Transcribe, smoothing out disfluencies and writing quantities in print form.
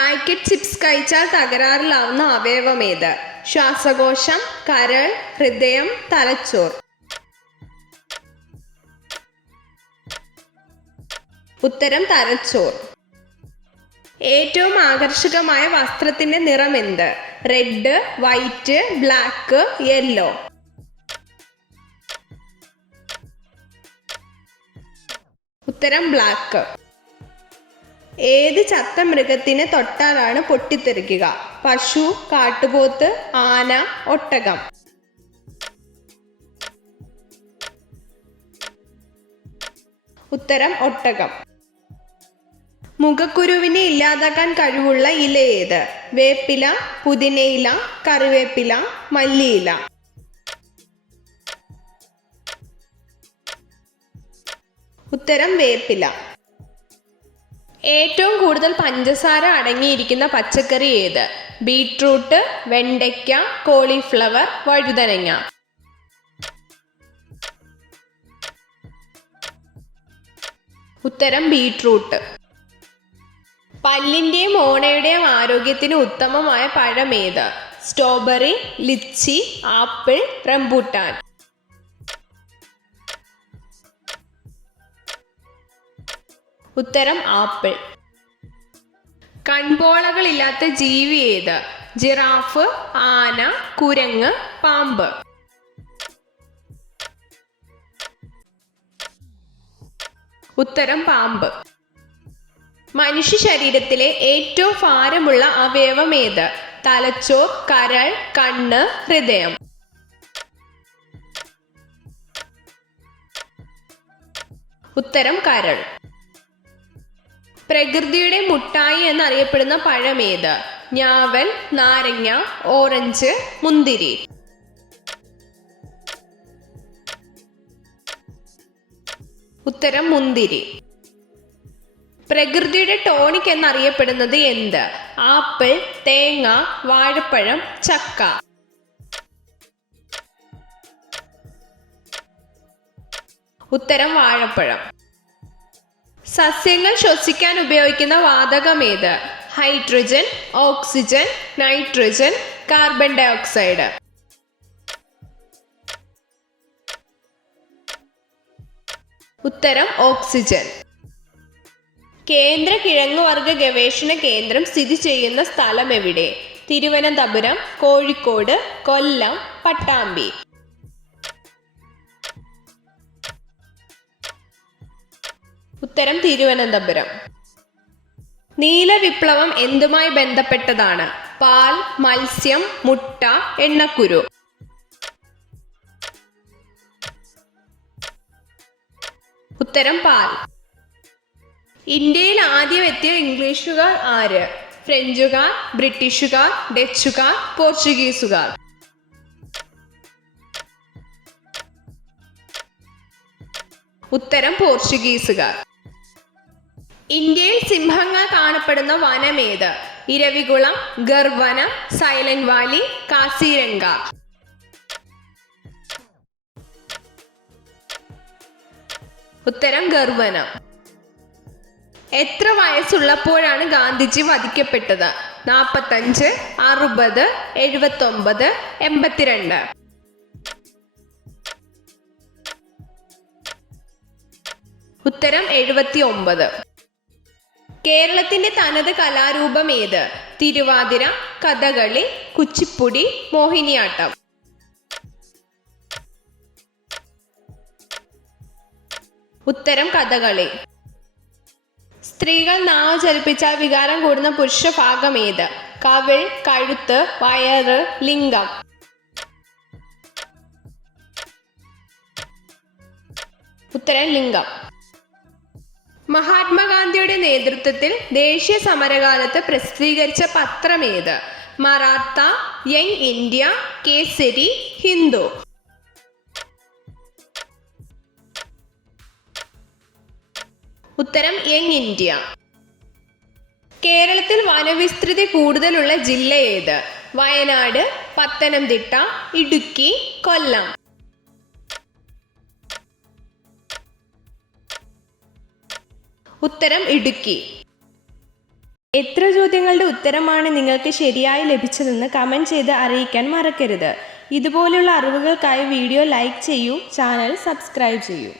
Packet chips കഴിച്ചാൽ തകരാറിലാവുന്ന അവയവം ഏത്? ശ്വാസകോശം, കരൾ, ഹൃദയം, തലച്ചോർ. ഉത്തരം തലച്ചോർ. ഏറ്റവും ആകർഷകമായ വസ്ത്രത്തിന്റെ നിറം എന്ത്? Red, white, black, yellow. ഉത്തരം ബ്ലാക്ക്. ഏത് ചത്ത മൃഗത്തിനെ തൊട്ടാലാണ് പൊട്ടിത്തെറിക്കുക? പശു, കാട്ടുപോത്ത്, ആന, ഒട്ടകം. ഉത്തരം ഒട്ടകം. മുഖക്കുരുവിനെ ഇല്ലാതാക്കാൻ കഴിവുള്ള ഇല ഏത്? വേപ്പില, പുതിനയില, കറിവേപ്പില, മല്ലിയില. ഉത്തരം വേപ്പില. ഏറ്റവും കൂടുതൽ പഞ്ചസാര അടങ്ങിയിരിക്കുന്ന പച്ചക്കറി ഏത്? ബീട്രൂട്ട്, വെണ്ടയ്ക്ക, കോളിഫ്ലവർ, വഴുതനങ്ങ. ഉത്തരം ബീട്രൂട്ട്. പല്ലിന്റെയും മോണയുടെയും ആരോഗ്യത്തിന് ഉത്തമമായ പഴം ഏത്? Strawberry, lychee, apple, rambutan. ഉത്തരം ആപ്പിൾ. കൺപോളകളില്ലാത്ത ജീവി ഏത്? ജിറാഫ്, ആന, കുരങ്ങ്, പാമ്പ്. ഉത്തരം പാമ്പ്. മനുഷ്യ ശരീരത്തിലെ ഏറ്റവും ഭാരമുള്ള അവയവം ഏത്? തലച്ചോർ, കരൾ, കണ്ണ്, ഹൃദയം. ഉത്തരം കരൾ. പ്രകൃതിയുടെ മുട്ടായി എന്നറിയപ്പെടുന്ന പഴം ഏത്? ഞാവൽ, നാരങ്ങ, ഓറഞ്ച്, മുന്തിരി. ഉത്തരം മുന്തിരി. പ്രകൃതിയുടെ ടോണിക് എന്നറിയപ്പെടുന്നത് എന്ത്? ആപ്പിൾ, തേങ്ങ, വാഴപ്പഴം, ചക്ക. ഉത്തരം വാഴപ്പഴം. സസ്യങ്ങൾ ശ്വസിക്കാൻ ഉപയോഗിക്കുന്ന വാതകം ഏത്? Hydrogen, oxygen, nitrogen, carbon dioxide. ഉത്തരം ഓക്സിജൻ. കേന്ദ്ര കിഴങ്ങുവർഗ ഗവേഷണ കേന്ദ്രം സ്ഥിതി ചെയ്യുന്ന സ്ഥലം എവിടെ? തിരുവനന്തപുരം, കോഴിക്കോട്, കൊല്ലം, പട്ടാമ്പി. ഉത്തരം തിരുവനന്തപുരം. നീല വിപ്ലവം എന്തുമായി ബന്ധപ്പെട്ടതാണ്? പാൽ, മത്സ്യം, മുട്ട, എണ്ണക്കുരു. ഉത്തരം പാൽ. ഇന്ത്യയിൽ ആദ്യം എത്തിയ ഇംഗ്ലീഷുകാർ ആര്? ഫ്രഞ്ചുകാർ, ബ്രിട്ടീഷുകാർ, ഡച്ചുകാർ, പോർച്ചുഗീസുകാർ. ഉത്തരം പോർച്ചുഗീസുകാർ. ഇന്ത്യയിൽ സിംഹങ്ങൾ കാണപ്പെടുന്ന വനം ഏത്? ഇരവികുളം, ഗർവനം, സൈലന്റ് വാലി, കാസിരംഗ. ഉത്തരം ഗർവനം. എത്ര വയസ്സുള്ളപ്പോഴാണ് ഗാന്ധിജി വധിക്കപ്പെട്ടത്? 45, 60, 79, 82. ഉത്തരം 79. കേരളത്തിന്റെ തനത് കലാരൂപം ഏത്? തിരുവാതിര, കഥകളി, കുച്ചിപ്പുടി, മോഹിനിയാട്ടം. ഉത്തരം കഥകളി. സ്ത്രീകൾ നാവ് ചലിപ്പിച്ചാൽ വികാരം കൂടുന്ന പുരുഷഭാഗം ഏത്? കവിൾ, കഴുത്ത്, വയറ്, ലിംഗം. ഉത്തരം ലിംഗം. മഹാത്മാഗാന്ധിയുടെ നേതൃത്വത്തിൽ ദേശീയ സമരകാലത്ത് പ്രസിദ്ധീകരിച്ച പത്രം ഏത്? Maratha, young India, Kesari, Hindu. ഉത്തരം യങ് ഇന്ത്യ. കേരളത്തിൽ വനവിസ്തൃതി കൂടുതലുള്ള ജില്ല ഏത്? വയനാട്, പത്തനംതിട്ട, ഇടുക്കി, കൊല്ലം. ഉത്തരം ഇടുക്കി. എത്ര ചോദ്യങ്ങളുടെ ഉത്തരമാണ് നിങ്ങൾക്ക് ശരിയായി ലഭിച്ചതെന്ന് കമൻറ്റ് ചെയ്ത് അറിയിക്കാൻ മറക്കരുത്. ഇതുപോലുള്ള അറിവുകൾക്കായി വീഡിയോ ലൈക്ക് ചെയ്യൂ, ചാനൽ സബ്സ്ക്രൈബ് ചെയ്യൂ.